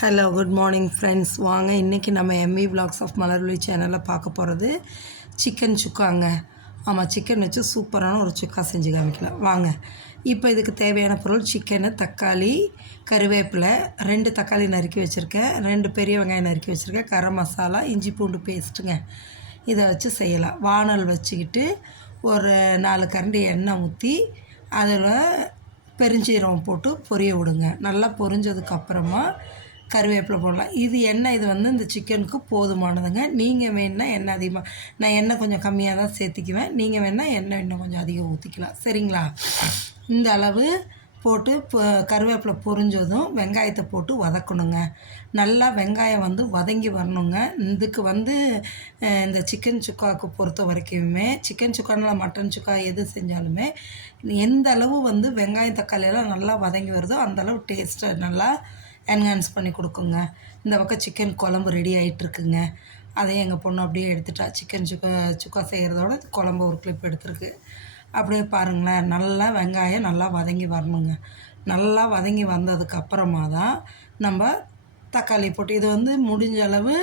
Hello good morning friends. வாங்க இன்றைக்கி நம்ம எம்இ விலாக்ஸ் ஆஃப் மலர்விழி சேனலில் பார்க்க போகிறது சிக்கன் சுக்காங்க. ஆமாம், சிக்கன் வச்சு சூப்பரான ஒரு சுக்கா செஞ்சு காமிக்கலாம் வாங்க. இப்போ இதுக்கு தேவையான பொருள் சிக்கனு, தக்காளி, கருவேப்பிலை, 2 தக்காளி நறுக்கி வச்சுருக்கேன், 2 பெரிய வெங்காயம் நறுக்கி வச்சுருக்கேன், கரம் மசாலா, இஞ்சி பூண்டு பேஸ்ட்டுங்க. இதை வச்சு செய்யலாம். வானல் வச்சுக்கிட்டு ஒரு 4 கரண்டி எண்ணெய் ஊற்றி அதில் பெருஞ்சீரகம் போட்டு பொரிய விடுங்க. நல்லா பொரிஞ்சதுக்கப்புறமா கருவேப்பிலை போடலாம். இது எண்ணெய் இந்த சிக்கனுக்கு போதுமானதுங்க. நீங்கள் வேணுன்னா எண்ணெய் அதிகமாக, நான் எண்ணெய் கொஞ்சம் கம்மியாக தான் சேர்த்திக்குவேன். நீங்கள் வேணுன்னா எண்ணெய் இன்னும் கொஞ்சம் அதிகம் ஊற்றிக்கலாம். சரிங்களா? இந்த அளவு போட்டு கருவேப்பிலை பொரிஞ்சதும் வெங்காயத்தை போட்டு வதக்கணுங்க. நல்லா வெங்காயம் வதங்கி வரணுங்க. இதுக்கு இந்த சிக்கன் சுக்காவுக்கு பொறுத்த வரைக்குமே, சிக்கன் சுக்கானால மட்டன் சுக்கா எது செஞ்சாலுமே எந்த அளவு வெங்காயம் தக்காளியெல்லாம் நல்லா வதங்கி வருதோ அந்தளவு டேஸ்ட்டை நல்லா என்ஹான்ஸ் பண்ணி கொடுக்குங்க. இந்த பக்கம் சிக்கன் குழம்பு ரெடி ஆகிட்டுருக்குங்க. அதையும் எங்கள் பொண்ணு அப்படியே எடுத்துட்டா. சிக்கன் சுக்கா செய்கிறதோட குழம்பு ஒரு கிளிப் எடுத்துருக்கு. அப்படியே பாருங்களேன், நல்லா வெங்காயம் நல்லா வதங்கி வரணுங்க. நல்லா வதங்கி வந்ததுக்கப்புறமா தான் நம்ம தக்காளி போட்டு, இது முடிஞ்ச அளவு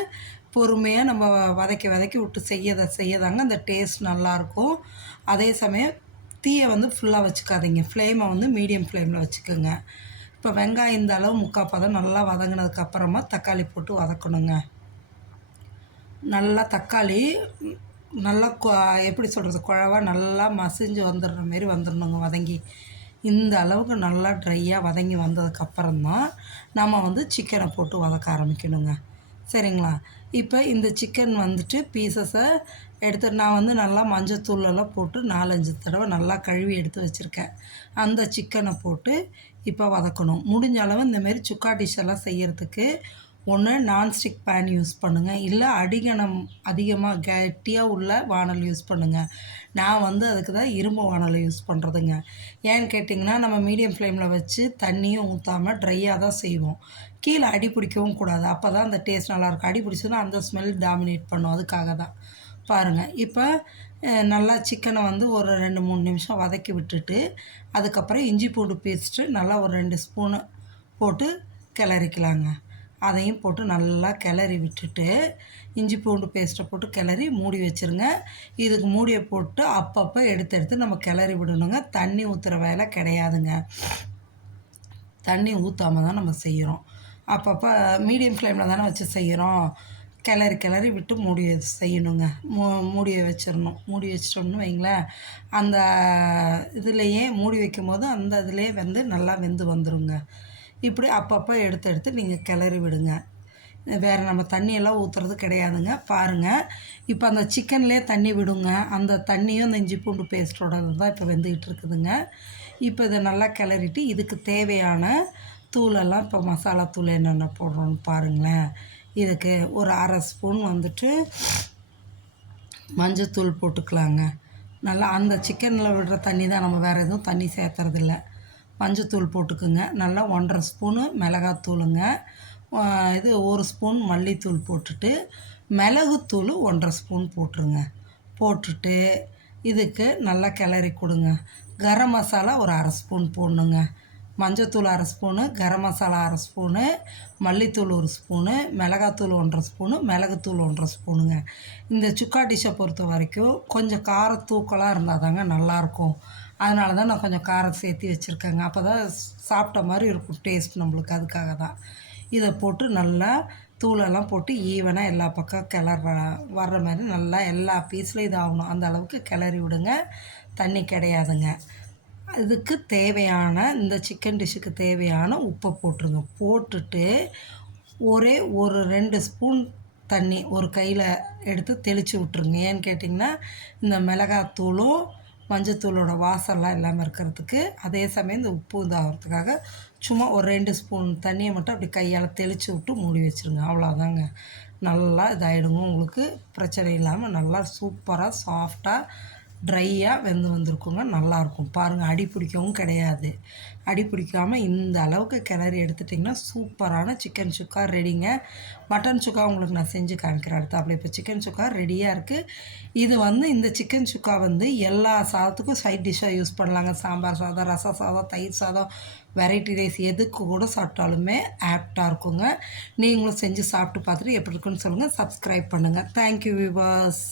பொறுமையாக நம்ம வதக்கி விட்டு செய்யதாங்க அந்த டேஸ்ட் நல்லாயிருக்கும். அதே சமயம் தீயை ஃபுல்லாக வச்சுக்காதீங்க. ஃப்ளேமை மீடியம் ஃப்ளேமில் வச்சுக்கோங்க. இப்போ வெங்காயம் இந்த அளவு முக்கால் பதம் நல்லா வதங்கினதுக்கப்புறமா தக்காளி போட்டு வதக்கணுங்க. நல்லா தக்காளி நல்லா எப்படி சொல்கிறது, குழவா நல்லா மசிஞ்சு வந்துடுற மாரி வந்துடணுங்க வதங்கி. இந்த அளவுக்கு நல்லா ட்ரையாக வதங்கி வந்ததுக்கப்புறம்தான் நம்ம சிக்கனை போட்டு வதக்க ஆரம்பிக்கணுங்க. சரிங்களா? இப்போ இந்த சிக்கன் பீசஸை எடுத்து நான் நல்லா மஞ்சத்தூளெல்லாம் போட்டு 4-5 தடவை நல்லா கழுவி எடுத்து வச்சுருக்கேன். அந்த சிக்கனை போட்டு இப்போ வதக்கணும். முடிஞ்ச அளவு இந்தமாரி சுக்கா டிஷ் எல்லாம் செய்கிறதுக்கு ஒன்று நான்ஸ்டிக் பேன் யூஸ் பண்ணுங்கள், இல்லை அடிகனம் அதிகமாக கெட்டியாக உள்ள வானல் யூஸ் பண்ணுங்கள். நான் அதுக்கு தான் இரும்பு வானலை யூஸ் பண்ணுறதுங்க. ஏன்னு கேட்டிங்கன்னா, நம்ம மீடியம் ஃப்ளேமில் வச்சு தண்ணியும் ஊற்றாமல் ட்ரையாக தான் செய்வோம். கீழே அடி பிடிக்கவும் கூடாது. அப்போ தான் அந்த டேஸ்ட் நல்லாயிருக்கும். அடி பிடிச்சதுன்னா அந்த ஸ்மெல் டாமினேட் பண்ணும். அதுக்காக தான். பாருங்கள், இப்போ நல்லா சிக்கனை ஒரு 2-3 நிமிஷம் வதக்கி விட்டுட்டு, அதுக்கப்புறம் இஞ்சி பூண்டு பேஸ்ட்டு நல்லா ஒரு 2 ஸ்பூனு போட்டு கிளறிக்கலாங்க. அதையும் போட்டு நல்லா கிளறி விட்டுட்டு, இஞ்சி பூண்டு பேஸ்ட்டை போட்டு கிளறி மூடி வச்சுருங்க. இதுக்கு மூடியை போட்டு அப்பப்போ எடுத்து நம்ம கிளறி விடணுங்க. தண்ணி ஊற்றுற வேலை கிடையாதுங்க. தண்ணி ஊற்றாம தான் நம்ம செய்கிறோம். அப்பப்போ மீடியம் ஃப்ளேமில் தானே வச்சு செய்கிறோம். கிளறி விட்டு மூடி செய்யணுங்க. மூடியை வச்சிடணும். மூடி வச்சிட்டோம்னு வைங்களேன், அந்த இதுலேயே மூடி வைக்கும்போது அந்த இதுலேயே நல்லா வெந்து வந்துடுங்க. இப்படி அப்பப்போ எடுத்து நீங்கள் கிளறி விடுங்க. வேறு நம்ம தண்ணியெல்லாம் ஊற்றுறது கிடையாதுங்க. பாருங்கள், இப்போ அந்த சிக்கன்லேயே தண்ணி விடுங்க. அந்த தண்ணியும் அந்த இஞ்சி பூண்டு பேஸ்ட்டோட தான் இப்போ வெந்துக்கிட்டு இருக்குதுங்க. இப்போ இதை நல்லா கிளறிட்டு இதுக்கு தேவையான தூளெல்லாம், இப்போ மசாலா தூள் என்னென்ன போடுறோன்னு பாருங்களேன். இதுக்கு ஒரு 1/2 ஸ்பூன் மஞ்சத்தூள் போட்டுக்கலாங்க. நல்லா அந்த சிக்கனில் விடுற தண்ணி தான், நம்ம வேறு எதுவும் தண்ணி சேர்த்துறதில்ல. மஞ்சத்தூள் போட்டுக்குங்க. நல்லா 1/2 ஸ்பூனு மிளகாத்தூளுங்க. இது 1 ஸ்பூன் மல்லித்தூள் போட்டுட்டு, மிளகுத்தூள் 1/2 ஸ்பூன் போட்டுருங்க. போட்டுட்டு இதுக்கு நல்லா கிளறி கொடுங்க. கரம் மசாலா ஒரு 1/2 ஸ்பூன் போடணுங்க. மஞ்சத்தூள் 1/2 ஸ்பூனு, கரம் மசாலா 1/2 ஸ்பூனு, மல்லித்தூள் 1 ஸ்பூனு, மிளகாத்தூள் 1/2 ஸ்பூனு, மிளகுத்தூள் 1/2 ஸ்பூனுங்க. இந்த சுக்கா டிஷ்ஷை பொறுத்த வரைக்கும் கொஞ்சம் காரத்தூக்கலாக இருந்தால் தாங்க நல்லாயிருக்கும். அதனால தான் நான் கொஞ்சம் காரம் சேர்த்து வச்சுருக்கேங்க. அப்போ தான் சாப்பிட்ட மாதிரி இருக்கும் டேஸ்ட் நம்மளுக்கு. அதுக்காக தான் இதை போட்டு நல்லா தூளெல்லாம் போட்டு ஈவனாக எல்லா பக்கம் வர்ற மாதிரி நல்லா எல்லா பீஸ்லையும் இதாகணும். அந்த அளவுக்கு கிளறி விடுங்க. தண்ணி கிடையாதுங்க. இதுக்கு தேவையான, இந்த சிக்கன் டிஷ்ஷுக்கு தேவையான உப்பை போட்டுருங்க. போட்டுட்டு ஒரே ஒரு 2 ஸ்பூன் தண்ணி ஒரு கையில் எடுத்து தெளித்து விட்ருங்க. ஏன்னு கேட்டிங்கன்னா, இந்த மிளகாத்தூளும் மஞ்சத்தூளோட வாசம்லாம் இல்லாமல் இருக்கிறதுக்கு, அதே சமயம் இந்த உப்பு இதாகிறதுக்காக சும்மா ஒரு 2 ஸ்பூன் தண்ணியை மட்டும் அப்படி கையால் தெளித்து விட்டு மூடி வச்சுருங்க. அவ்வளோதாங்க. நல்லா இதாகிடுங்க. உங்களுக்கு பிரச்சனை இல்லாமல் நல்லா சூப்பராக சாஃப்டாக ட்ரையாக வெந்து வந்திருக்குங்க. நல்லாயிருக்கும். பாருங்கள், அடி பிடிக்கவும் கிடையாது. அடி பிடிக்காமல் இந்த அளவுக்கு கிளறி எடுத்துட்டிங்கன்னா சூப்பரான சிக்கன் சுக்கா ரெடிங்க. மட்டன் சுக்கா உங்களுக்கு நான் செஞ்சு காமிக்கிறேன் அடுத்து. அப்படி இப்போ சிக்கன் சுக்கா ரெடியாக இருக்குது. இது இந்த சிக்கன் சுக்கா எல்லா சாதத்துக்கும் சைட் டிஷ்ஷாக யூஸ் பண்ணலாங்க. சாம்பார் சாதம், ரச சாதம், தயிர் சாதம், வெரைட்டி ரைஸ் எதுக்கு கூட சாப்பிட்டாலுமே ஆப்டாக இருக்குங்க. நீங்களும் செஞ்சு சாப்பிட்டு பார்த்துட்டு எப்படி இருக்குன்னு சொல்லுங்கள். சப்ஸ்கிரைப் பண்ணுங்கள். Thank you viewers.